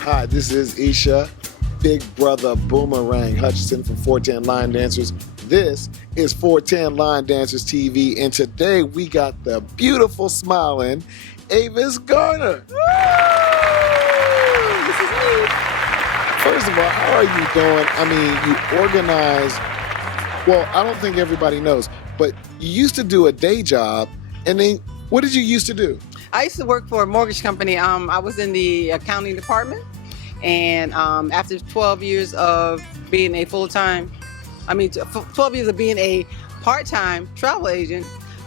Hi, this is Isha, Big Brother Boomerang Hutchinson from 410 Line Dancers. This is 410 Line Dancers TV, and today we got the beautiful smiling Avis Gardner. This is me. First of all, how are you doing? I mean, you organize, well, I don't think everybody knows, but you used to do a day job, and then what did you used to do? I used to work for a mortgage company. I was in the accounting department, and after 12 years of being a 12 years of being a part-time travel agent,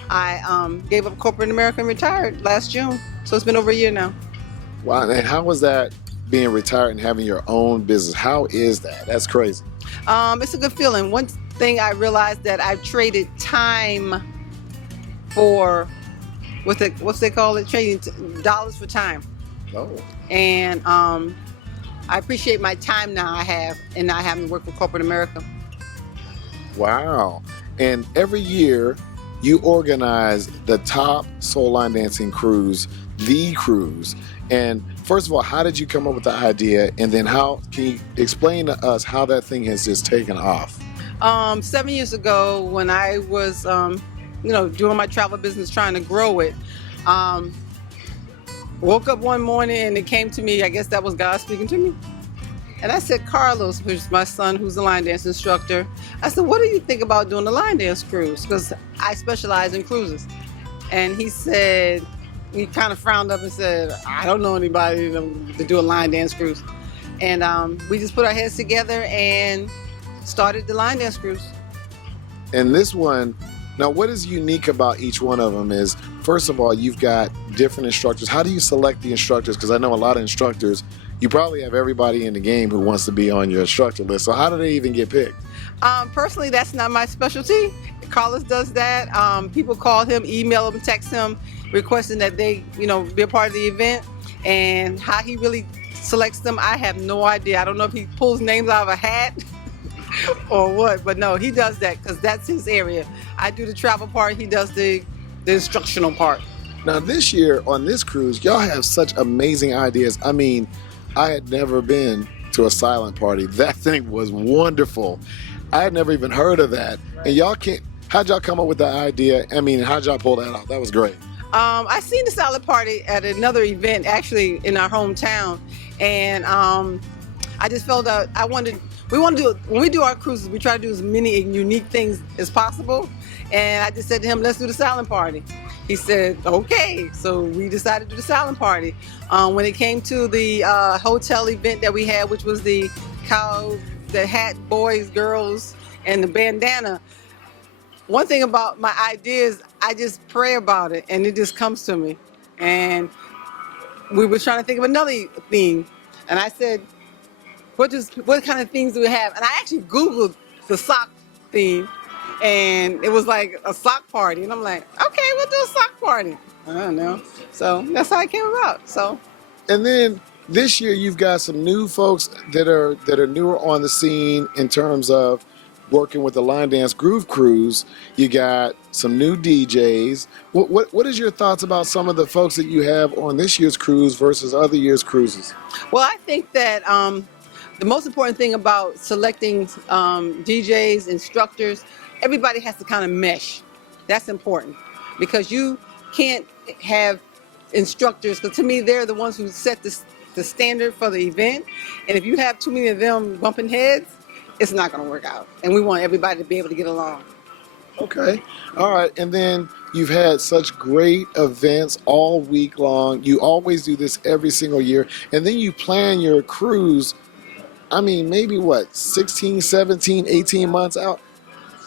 I gave up corporate America and retired last June. So it's been over a year now. Wow, and how was that being retired and having your own business? How is that? That's crazy. It's a good feeling. One thing I realized that I've traded time for what's they call it? Trading dollars for time. Oh. And I appreciate my time now I have, and not having to work for corporate America. Wow. And every year you organize the top soul line dancing cruise, the cruise. And first of all, how did you come up with the idea? And then how can you explain to us how that thing has just taken off? 7 years ago, when I was doing my travel business, trying to grow it, woke up one morning and it came to me, I guess that was God speaking to me. And I said, Carlos, which is my son, who's a line dance instructor, I said, what do you think about doing a line dance cruise? Because I specialize in cruises. And he said, he kind of frowned up and said, I don't know anybody to do a line dance cruise. And we just put our heads together and started the line dance cruise. And this one, now what is unique about each one of them is, first of all, you've got different instructors. How do you select the instructors? Because I know a lot of instructors, you probably have everybody in the game who wants to be on your instructor list. So how do they even get picked? Personally, that's not my specialty. Carlos does that. People call him, email him, text him, requesting that they, be a part of the event. And how he really selects them, I have no idea. I don't know if he pulls names out of a hat or what, but no, he does that because that's his area. I do the travel part, he does the instructional part. Now this year on this cruise, y'all have such amazing ideas. I mean, I had never been to a silent party. That thing was wonderful. I had never even heard of that. And how'd y'all come up with the idea? I mean, how'd y'all pull that off? That was great. I seen the silent party at another event, actually in our hometown. And I just felt that when we do our cruises, we try to do as many unique things as possible. And I just said to him, let's do the silent party. He said, okay. So we decided to do the silent party. When it came to the hotel event that we had, which was the hat, boys, girls, and the bandana, one thing about my ideas, I just pray about it and it just comes to me. And we were trying to think of another theme. And I said, what kind of themes do we have? And I actually Googled the sock theme, and it was like a sock party. And I'm like, okay, we'll do a sock party. I don't know. So that's how it came about. So. And then this year you've got some new folks that are newer on the scene in terms of working with the Line Dance Groove Cruise. You got some new DJs. What is your thoughts about some of the folks that you have on this year's cruise versus other year's cruises? Well, I think that the most important thing about selecting DJs, instructors, everybody has to kind of mesh. That's important because you can't have instructors, because to me, they're the ones who set the standard for the event. And if you have too many of them bumping heads, it's not going to work out. And we want everybody to be able to get along. Okay. All right. And then you've had such great events all week long. You always do this every single year. And then you plan your cruise, I mean, maybe 16, 17, 18 months out?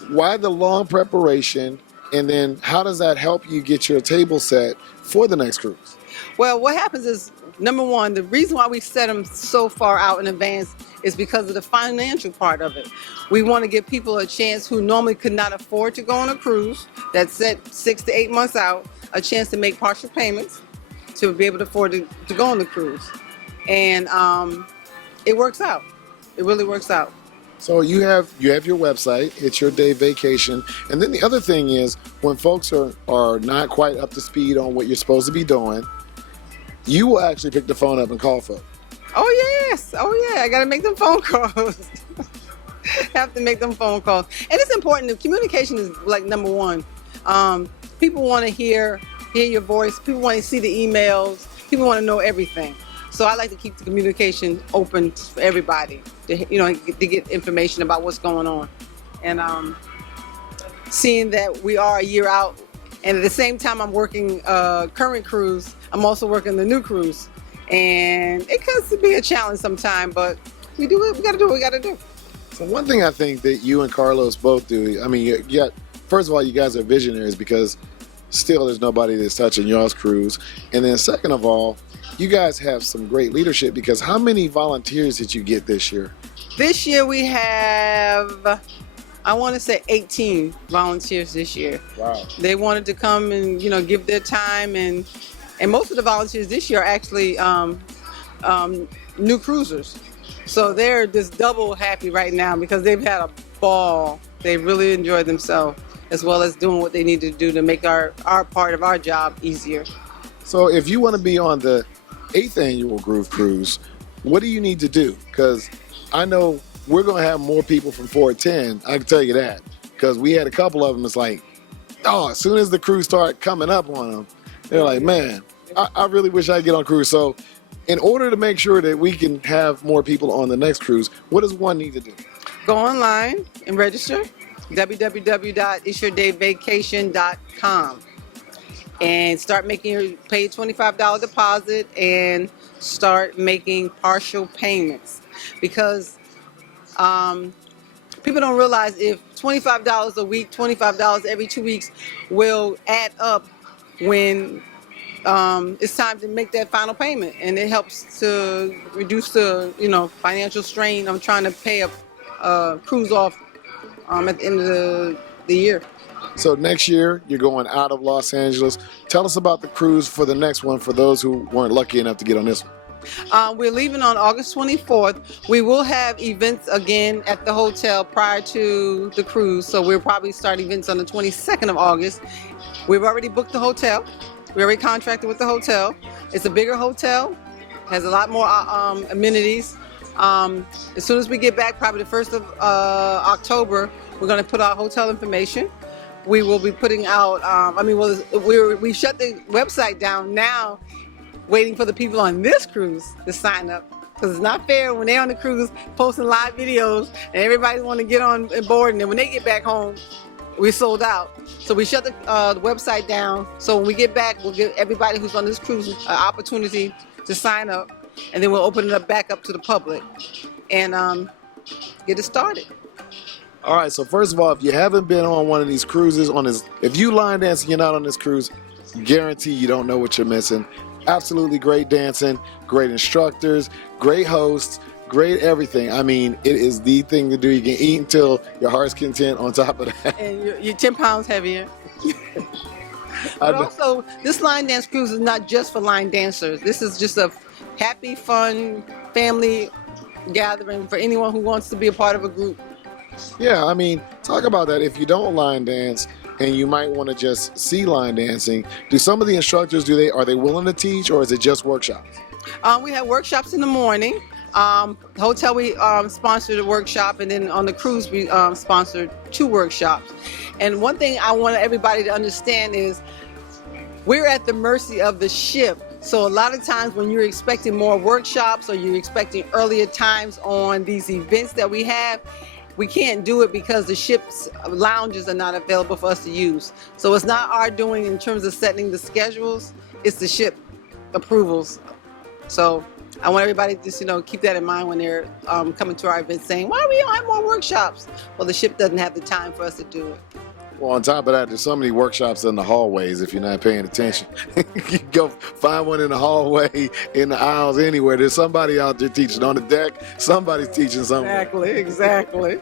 Why the long preparation? And then how does that help you get your table set for the next cruise? Well, what happens is, number one, the reason why we set them so far out in advance is because of the financial part of it. We want to give people a chance who normally could not afford to go on a cruise that's set 6 to 8 months out, a chance to make partial payments to be able to afford to go on the cruise. And it works out. It really works out. So you have your website, it's your day vacation. And then the other thing is, when folks are not quite up to speed on what you're supposed to be doing, you will actually pick the phone up and call folks. Oh Yes. Oh yeah. I got to make them phone calls. Have to make them phone calls, and it's important. The communication is like number one. Um, People want to hear your voice. People want to see the emails. People want to know everything. So I like to keep the communication open for everybody to to get information about what's going on, and seeing that we are a year out, and at the same time I'm working current cruise. I'm also working the new cruise, and it can be a challenge sometimes, but we do it. We got to do what we got to do. So one thing I think that you and Carlos both do, I mean, first of all, you guys are visionaries because still there's nobody that's touching y'all's cruise. And then second of all, you guys have some great leadership because how many volunteers did you get this year? This year we have, I want to say 18 volunteers this year. Wow. They wanted to come and, give their time, and most of the volunteers this year are actually new cruisers. So they're just double happy right now because they've had a ball. They really enjoyed themselves, as well as doing what they need to do to make our part of our job easier. So if you want to be on the 8th annual Groove Cruise, what do you need to do? Because I know we're going to have more people from 410. I can tell you that. Because we had a couple of them. It's like, as soon as the cruise start coming up on them, they're like, man, I really wish I could get on cruise. So in order to make sure that we can have more people on the next cruise, what does one need to do? Go online and register, www.itsyourdayvacation.com, and start pay $25 deposit and start making partial payments, because people don't realize if $25 a week, $25 every 2 weeks will add up when it's time to make that final payment, and it helps to reduce the financial strain of trying to pay a cruise off at the end of the year. So next year you're going out of Los Angeles. Tell us about the cruise for the next one for those who weren't lucky enough to get on this one. We're leaving on August 24th. We will have events again at the hotel prior to the cruise, so we'll probably start events on the 22nd of August. We've already booked the hotel. We already contracted with the hotel. It's a bigger hotel, has a lot more amenities. As soon as we get back, probably the 1st of October, we're going to put out hotel information. We will be putting out, we shut the website down now, waiting for the people on this cruise to sign up. Because it's not fair when they're on the cruise posting live videos and everybody want to get on board, and then when they get back home, we sold out. So we shut the website down. So when we get back, we'll give everybody who's on this cruise an opportunity to sign up, and then we'll open it up back up to the public and get it started. All right, so first of all, if you haven't been on one of these cruises, if you line dance and you're not on this cruise, guarantee you don't know what you're missing. Absolutely great dancing, great instructors, great hosts, great everything. I mean, it is the thing to do. You can eat until your heart's content on top of that. And you're 10 pounds heavier. But also, this line dance cruise is not just for line dancers. This is just a happy, fun family gathering for anyone who wants to be a part of a group. Yeah, I mean, talk about that. If you don't line dance and you might want to just see line dancing, do some of the instructors, are they willing to teach, or is it just workshops? We have workshops in the morning. Hotel, we sponsored a workshop, and then on the cruise we sponsored 2 workshops. And one thing I want everybody to understand is we're at the mercy of the ship. So a lot of times when you're expecting more workshops or you're expecting earlier times on these events that we have, we can't do it because the ship's lounges are not available for us to use. So it's not our doing in terms of setting the schedules, it's the ship approvals. So I want everybody to just, keep that in mind when they're coming to our events saying, why we don't have more workshops? Well, the ship doesn't have the time for us to do it. Well, on top of that, there's so many workshops in the hallways if you're not paying attention. You can go find one in the hallway, in the aisles, anywhere. There's somebody out there teaching. On the deck, somebody's teaching somewhere. Exactly.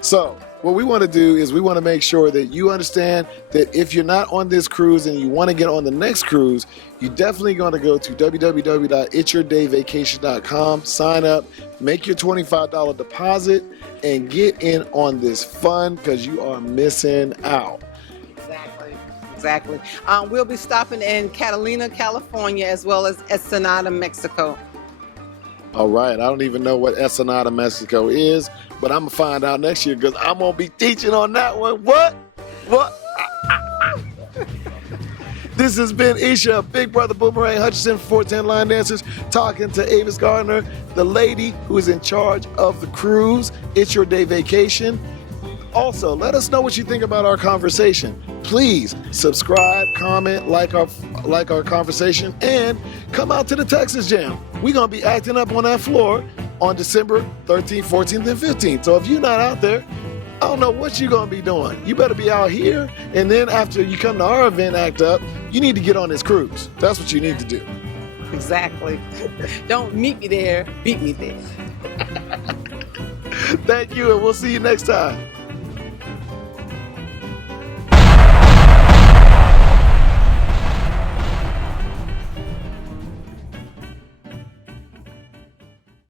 So what we want to do is we want to make sure that you understand that if you're not on this cruise and you want to get on the next cruise, you definitely going to go to www.itsyourdayvacation.com, sign up, make your $25 deposit, and get in on this fun, because you are missing out. Exactly. We'll be stopping in Catalina, California, as well as Ensenada, Mexico. All right. I don't even know what Ensenada, Mexico is, but I'm going to find out next year because I'm going to be teaching on that one. What? What? This has been Isha, Big Brother Boomerang Hutchinson, 410 Line Dancers, talking to Avis Gardner, the lady who is in charge of the cruise. It's your day vacation. Also, let us know what you think about our conversation. Please subscribe, comment, like our conversation, and come out to the Texas Jam. We're going to be acting up on that floor on December 13th, 14th, and 15th. So if you're not out there, I don't know what you're going to be doing. You better be out here, and then after you come to our event, act up, you need to get on this cruise. That's what you need to do. Exactly. Don't meet me there, beat me there. Thank you, and we'll see you next time.